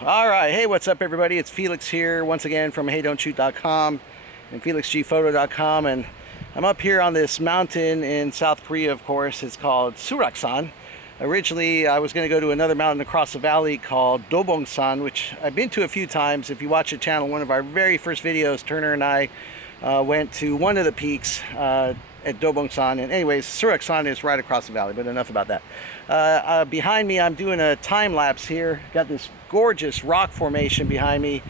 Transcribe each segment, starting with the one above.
All right, hey, what's up everybody? It's Felix here once again from HeyDon'tShoot.com and FelixGPhoto.com, and I'm up here on this mountain in South Korea, of course. It's called Suraksan. Originally, I was going to go to another mountain across the valley called Dobongsan, which I've been to a few times. If you watch the channel, one of our very first videos, Turner and I went to one of the peaks at Dobongsan. And anyways, Suraksan is right across the valley, but enough about that. Behind me, I'm doing a time lapse here. Got this gorgeous rock formation behind me,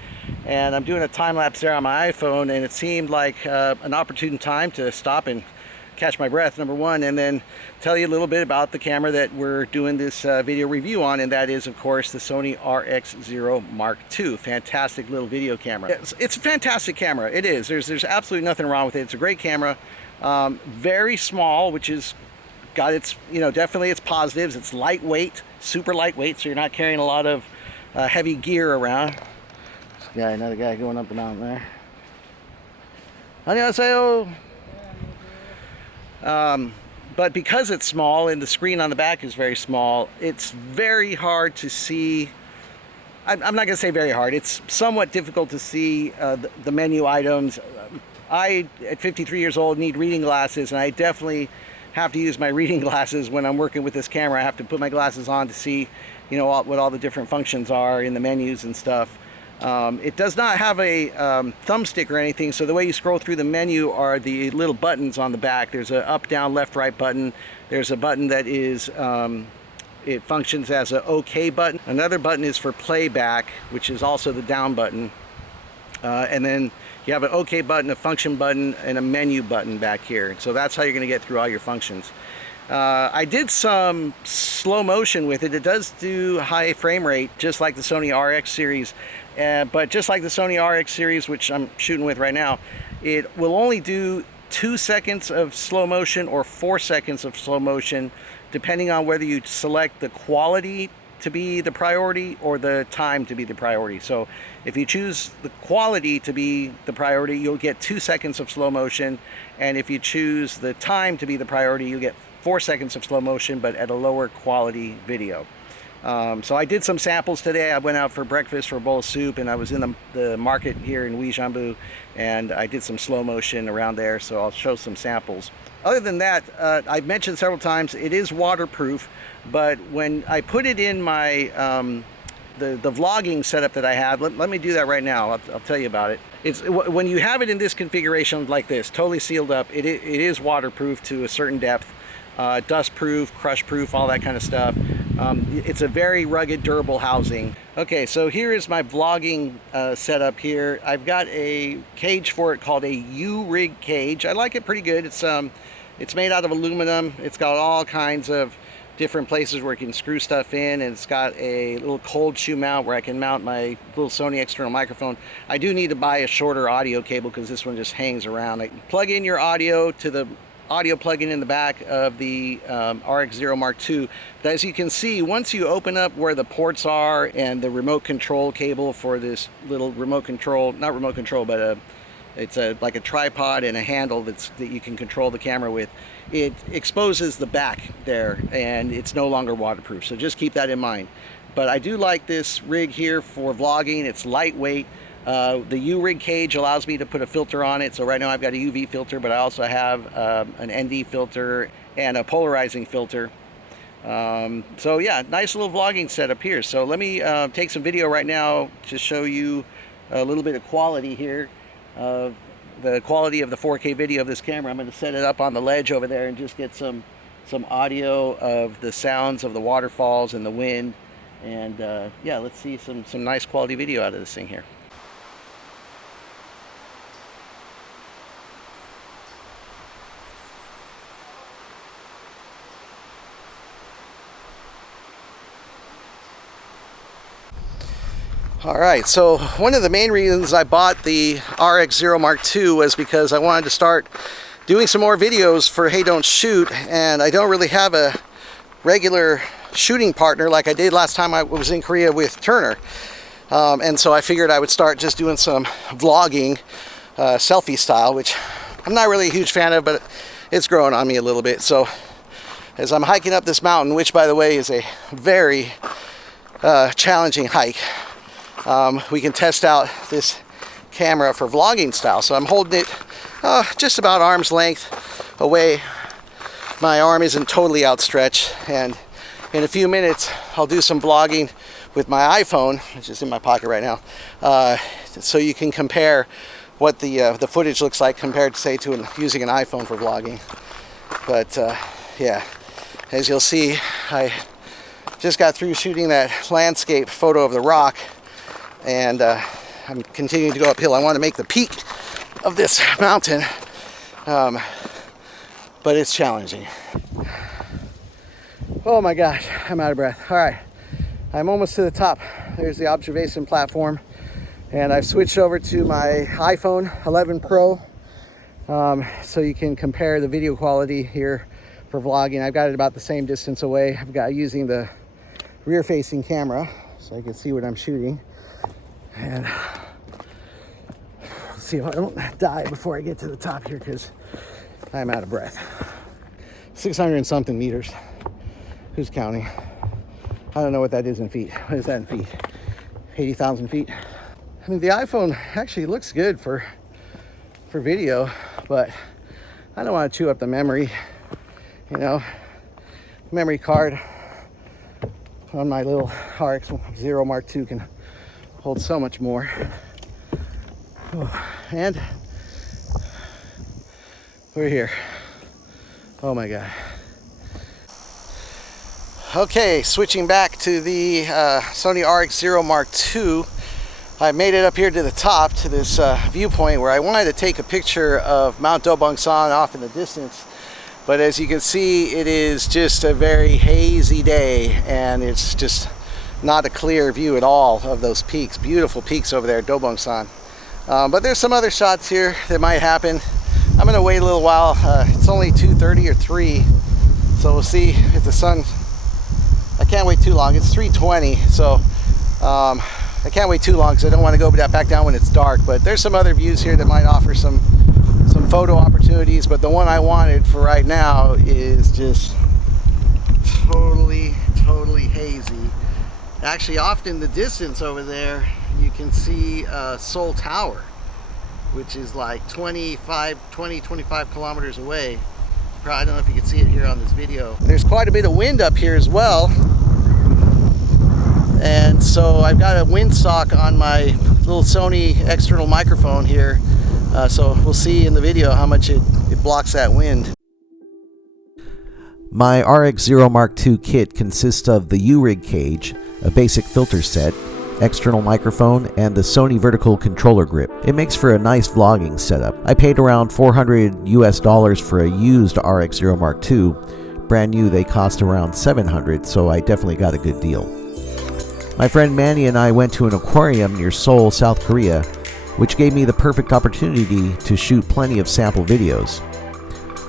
and I'm doing a time lapse there on my iPhone, and it seemed like an opportune time to stop and catch my breath, number one, and then tell you a little bit about the camera that we're doing this video review on, and that is, of course, the Sony RX0 II. Fantastic little video camera. It's a fantastic camera. It is. There's absolutely nothing wrong with it. It's a great camera. Very small, which is got its, definitely its positives. It's lightweight, super lightweight, so you're not carrying a lot of heavy gear around. This guy, another guy going up the mountain there. 안녕하세요. But because it's small and the screen on the back is very small, it's very hard to see. I'm not going to say very hard. It's somewhat difficult to see the menu items. I, at 53 years old, need reading glasses, and I definitely have to use my reading glasses when I'm working with this camera. I have to put my glasses on to see, what all the different functions are in the menus and stuff. It does not have a thumbstick or anything, so the way you scroll through the menu are the little buttons on the back. There's an up, down, left, right button. There's a button that is, it functions as an OK button. Another button is for playback, which is also the down button. And then you have an OK button, a function button, and a menu button back here. So that's how you're going to get through all your functions. I did some slow motion with it. It does do high frame rate, just like the Sony RX series. But just like the Sony RX series, which I'm shooting with right now, it will only do 2 seconds of slow motion or 4 seconds of slow motion, depending on whether you select the quality to be the priority or the time to be the priority. So if you choose the quality to be the priority, you'll get 2 seconds of slow motion. And if you choose the time to be the priority, you'll get 4 seconds of slow motion, but at a lower quality video. So I did some samples today. I went out for breakfast for a bowl of soup, and I was in the market here in Uijeonbu, and I did some slow motion around there, so I'll show some samples. Other than that, I've mentioned several times, it is waterproof, but when I put it in my the vlogging setup that I have, let me do that right now. I'll tell you about it. It's when you have it in this configuration like this, totally sealed up, it is waterproof to a certain depth. Dust proof, crush proof, all that kind of stuff. It's a very rugged, durable housing. Okay, so here is my vlogging setup here. I've got a cage for it called a U-rig cage. I like it pretty good. It's made out of aluminum. It's got all kinds of different places where you can screw stuff in, and it's got a little cold shoe mount where I can mount my little Sony external microphone. I do need to buy a shorter audio cable because this one just hangs around. I plug in your audio to the audio plug-in in the back of the RX0 II. But as you can see, once you open up where the ports are and the remote control cable for this little remote control, not remote control, but it's like a tripod and a handle that you can control the camera with, it exposes the back there, and it's no longer waterproof. So just keep that in mind. But I do like this rig here for vlogging. It's lightweight. The U-rig cage allows me to put a filter on it. So right now I've got a UV filter, but I also have an ND filter and a polarizing filter. So yeah, nice little vlogging setup here. So let me take some video right now to show you a little bit of quality here. The quality of the 4K video of this camera. I'm going to set it up on the ledge over there and just get some audio of the sounds of the waterfalls and the wind. And yeah, let's see some nice quality video out of this thing here. Alright, so one of the main reasons I bought the RX0 II was because I wanted to start doing some more videos for Hey Don't Shoot, and I don't really have a regular shooting partner like I did last time I was in Korea with Turner. And so I figured I would start just doing some vlogging, selfie style, which I'm not really a huge fan of, but it's growing on me a little bit. So as I'm hiking up this mountain, which by the way is a very challenging hike, we can test out this camera for vlogging style. So I'm holding it just about arm's length away. My arm isn't totally outstretched, and in a few minutes I'll do some vlogging with my iPhone, which is in my pocket right now, so you can compare what the footage looks like compared, say, to using an iPhone for vlogging. But yeah, as you'll see, I just got through shooting that landscape photo of the rock, and I'm continuing to go uphill. I want to make the peak of this mountain, but it's challenging. Oh my gosh, I'm out of breath. All right, I'm almost to the top. There's the observation platform, and I've switched over to my iPhone 11 Pro, so you can compare the video quality here for vlogging. I've got it about the same distance away. I've got using the rear-facing camera so I can see what I'm shooting. And let's see if I don't die before I get to the top here, because I'm out of breath. 600 and something meters. Who's counting? I don't know what that is in feet. What is that in feet? 80,000 feet. I mean, the iPhone actually looks good for video, but I don't want to chew up the memory. You know, memory card on my little RX0 Mark II can hold so much more. Oh, and we're here. Oh my God. Okay, switching back to the Sony RX0 Mark II. I made it up here to the top, to this viewpoint where I wanted to take a picture of Mount Dobongsan off in the distance. But as you can see, it is just a very hazy day, and it's just not a clear view at all of those peaks. Beautiful peaks over there at Dobongsan. But there's some other shots here that might happen. I'm gonna wait a little while. It's only 2:30 or 3, so we'll see if the sun, I can't wait too long. It's 3:20, so I can't wait too long because I don't want to go back down when it's dark. But there's some other views here that might offer some photo opportunities, but the one I wanted for right now is just totally hazy. Actually, off in the distance over there, you can see Seoul Tower, which is like 25 kilometers away. I don't know if you can see it here on this video. There's quite a bit of wind up here as well, and so I've got a windsock on my little Sony external microphone here, so we'll see in the video how much it blocks that wind. My RX0 Mark II kit consists of the U-Rig cage, a basic filter set, external microphone, and the Sony vertical controller grip. It makes for a nice vlogging setup. I paid around $400 for a used RX0 Mark II. Brand new they cost around $700, so I definitely got a good deal. My friend Manny and I went to an aquarium near Seoul, South Korea, which gave me the perfect opportunity to shoot plenty of sample videos.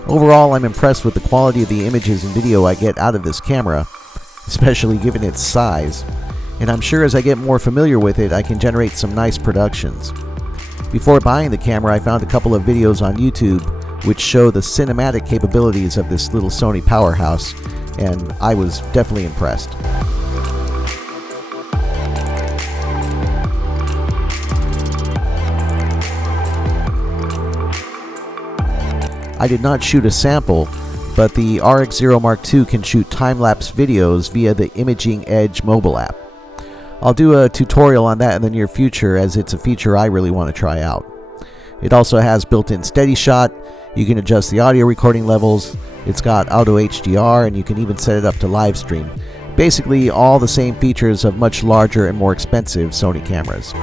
Overall, I'm impressed with the quality of the images and video I get out of this camera, especially given its size, and I'm sure as I get more familiar with it, I can generate some nice productions. Before buying the camera, I found a couple of videos on YouTube which show the cinematic capabilities of this little Sony powerhouse, and I was definitely impressed. I did not shoot a sample, but the RX0 Mark II can shoot time-lapse videos via the Imaging Edge mobile app. I'll do a tutorial on that in the near future, as it's a feature I really want to try out. It also has built-in steady shot, you can adjust the audio recording levels, it's got auto HDR, and you can even set it up to live stream. Basically all the same features of much larger and more expensive Sony cameras.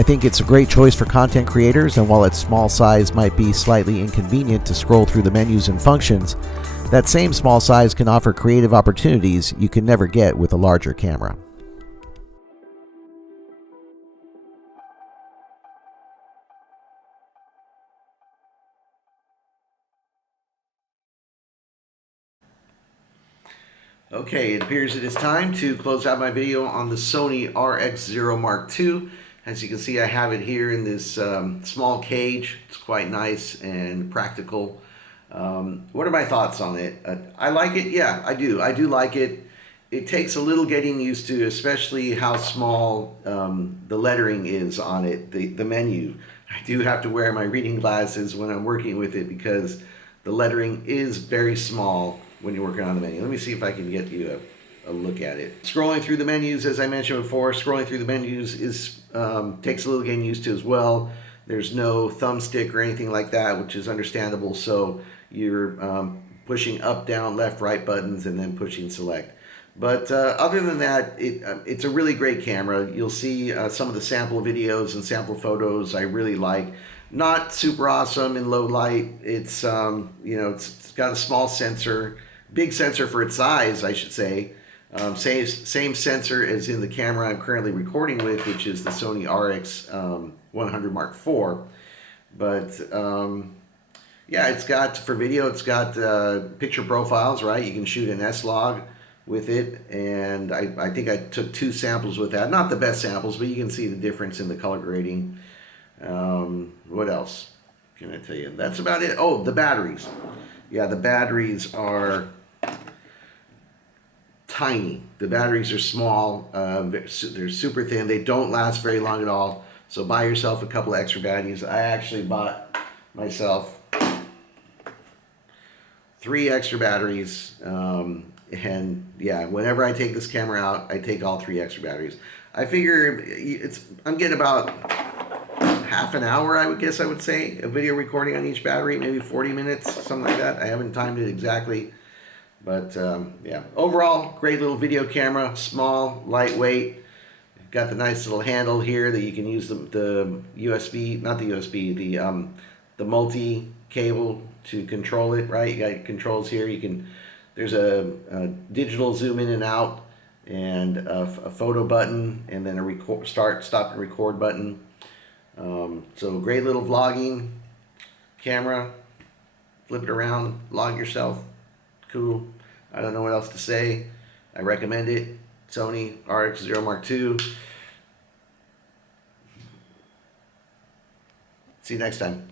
I think it's a great choice for content creators, and while its small size might be slightly inconvenient to scroll through the menus and functions, that same small size can offer creative opportunities you can never get with a larger camera. Okay, it appears it is time to close out my video on the Sony RX0 Mark II. As you can see, I have it here in this small cage. It's quite nice and practical. What are my thoughts on it? I like it. Yeah, I do. I do like it. It takes a little getting used to, especially how small the lettering is on it, the menu. I do have to wear my reading glasses when I'm working with it because the lettering is very small when you're working on the menu. Let me see if I can get you a look at it. Scrolling through the menus, as I mentioned before, scrolling through the menus takes a little getting used to as well. There's no thumbstick or anything like that, which is understandable. So you're pushing up, down, left, right buttons and then pushing select. But other than that, it's a really great camera. You'll see some of the sample videos and sample photos I really like. Not super awesome in low light. It's it's got a small sensor, big sensor for its size, I should say. Same sensor as in the camera I'm currently recording with, which is the Sony RX100 Mark IV. But yeah, it's got, for video, it's got picture profiles, right? You can shoot an S-Log with it, and I think I took 2 samples with that. Not the best samples, but you can see the difference in the color grading. What else can I tell you? That's about it. Oh, the batteries. Yeah, the batteries are tiny. The batteries are small. They're super thin. They don't last very long at all. So buy yourself a couple of extra batteries. I actually bought myself 3 extra batteries. And yeah, whenever I take this camera out, I take all 3 extra batteries. I figure I'm getting about half an hour, I would say, of video recording on each battery, maybe 40 minutes, something like that. I haven't timed it exactly. But yeah, overall, great little video camera, small, lightweight. Got the nice little handle here that you can use the USB, not the USB, the multi cable to control it, right? You got controls here. There's a digital zoom in and out, and a photo button, and then a start, stop, and record button. So great little vlogging camera. Flip it around, vlog yourself. Cool. I don't know what else to say. I recommend it. Sony RX0 Mark II. See you next time.